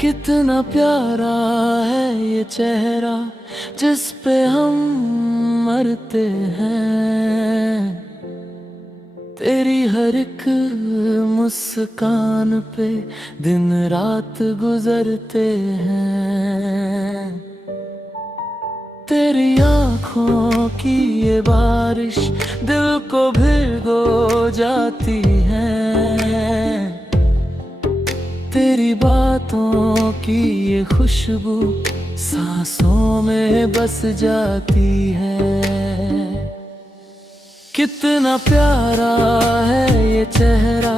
कितना प्यारा है ये चेहरा जिस पे हम मरते हैं। तेरी हर एक मुस्कान पे दिन रात गुजरते हैं। तेरी आँखों की ये बारिश दिल को भिगो जाती है। तेरी बातों की ये खुशबू सांसों में बस जाती है। कितना प्यारा है ये चेहरा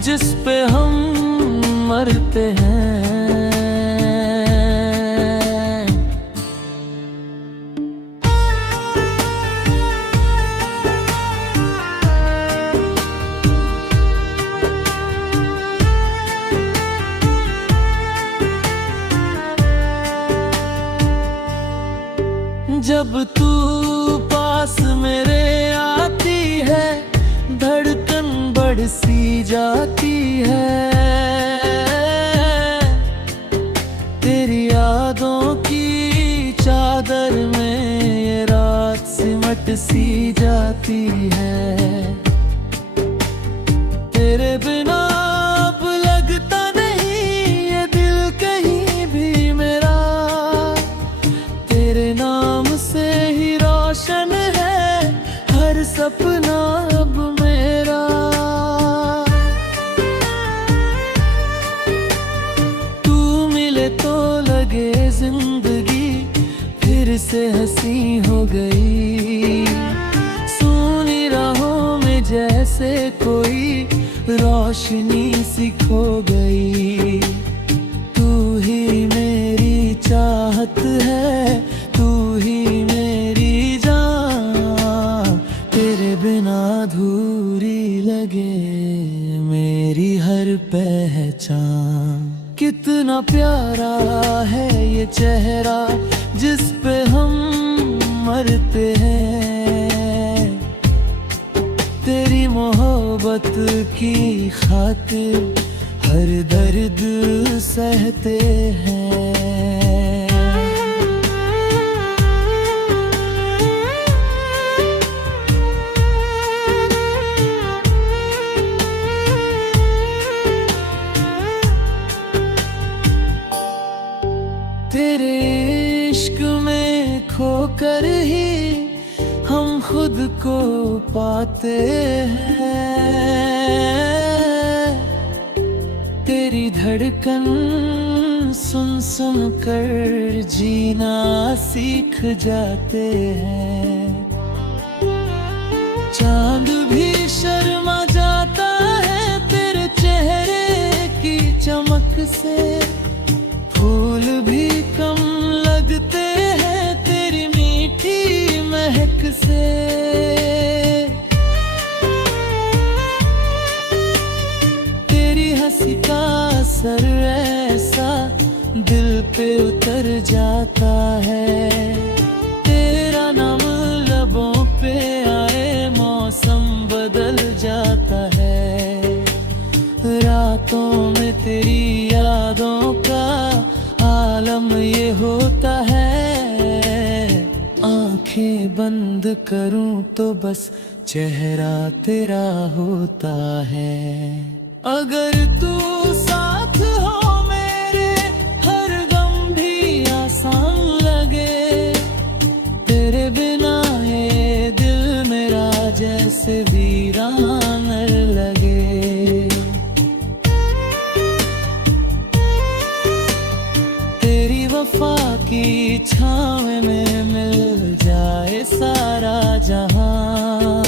जिस पे हम मरते हैं। जब तू पास मेरे आती है धड़कन बढ़ सी जाती है। तेरी यादों की चादर में ये रात सिमट सी जाती है। तेरे बिना अब लगता नहीं ये दिल कहीं भी मेरा। तेरे नाम से ही रोशन है हर सपना अब मेरा। तू मिले तो लगे जिंदगी फिर से हंसी हो गई। सुनी राहों में जैसे कोई रोशनी सी खो गई। तू ही मेरी चाहत है, तू ही मेरी जान। तेरे बिना अधूरी लगे मेरी हर पहचान। कितना प्यारा है ये चेहरा जिस पे हम मरते हैं। तेरी मोहब्बत की खातिर हर दर्द सहते हैं। तेरे इश्क में खोकर ही हम खुद को पाते हैं। तेरी धड़कन सुन सुन कर जीना सीख जाते हैं। चांद भी शर्मा जाता है तेरे चेहरे की चमक से। फूल भी कम लगते हैं तेरी मीठी महक से। तेरी हंसी का असर ऐसा दिल पे उतर जाता है। तेरा नाम लबों पे आए मौसम बदल जाता है। रातों में तेरी यादों का आलम ये होता है। आंखें बंद करूं तो बस चेहरा तेरा होता है। अगर तू साथ हो मेरे हर गम भी आसान लगे। तेरे बिना ये दिल मेरा जैसे वीरान लगे। वफा की छाँव में मिल जाए सारा जहां।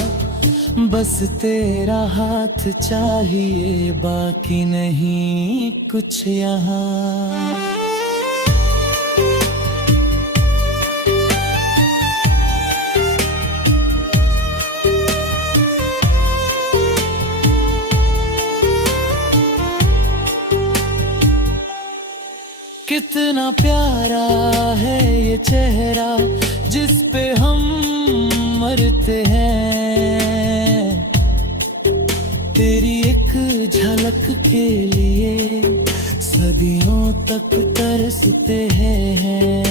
बस तेरा हाथ चाहिए बाकी नहीं कुछ यहाँ। कितना प्यारा है ये चेहरा जिस पे हम मरते हैं। तेरी एक झलक के लिए सदियों तक तरसते हैं।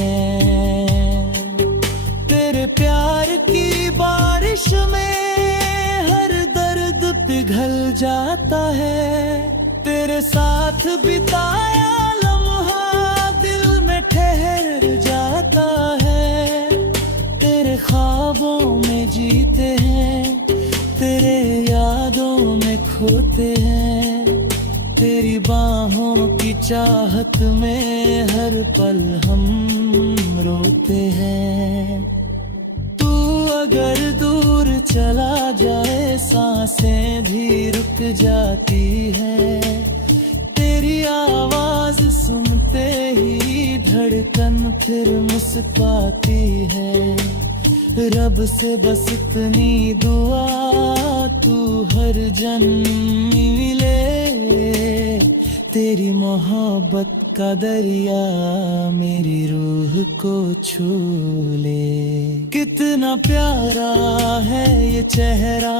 तेरे प्यार की बारिश में हर दर्द पिघल जाता है। तेरे साथ बिताया लम्हा दिल में ठहर जाता है। तेरे ख्वाबों में जीते हैं, तेरे यादों में खोते हैं। तेरी बाहों की चाहत में हर पल हम रोते हैं। तू अगर दूर चला जाए सांसें भी रुक जाती है। तेरी आवाज सुनते ही धड़कन फिर मुस्कुराती है। रब से बस इतनी दुआ तू हर जन्म मिले। तेरी मोहब्बत का दरिया मेरी रूह को छू ले। कितना प्यारा है ये चेहरा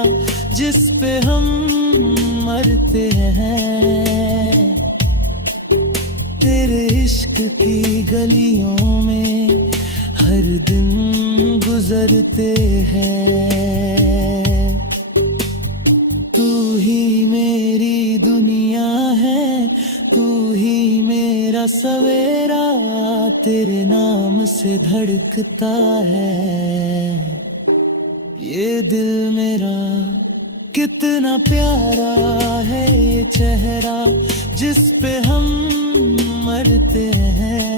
जिस पे हम मरते हैं। तेरे इश्क की गलियों में हर दिन गुजरते हैं। तू ही मेरी दुनिया है, तू ही मेरा सवेरा। तेरे नाम से धड़कता है ये दिल मेरा। कितना प्यारा है ये चेहरा जिस पे हम मरते हैं।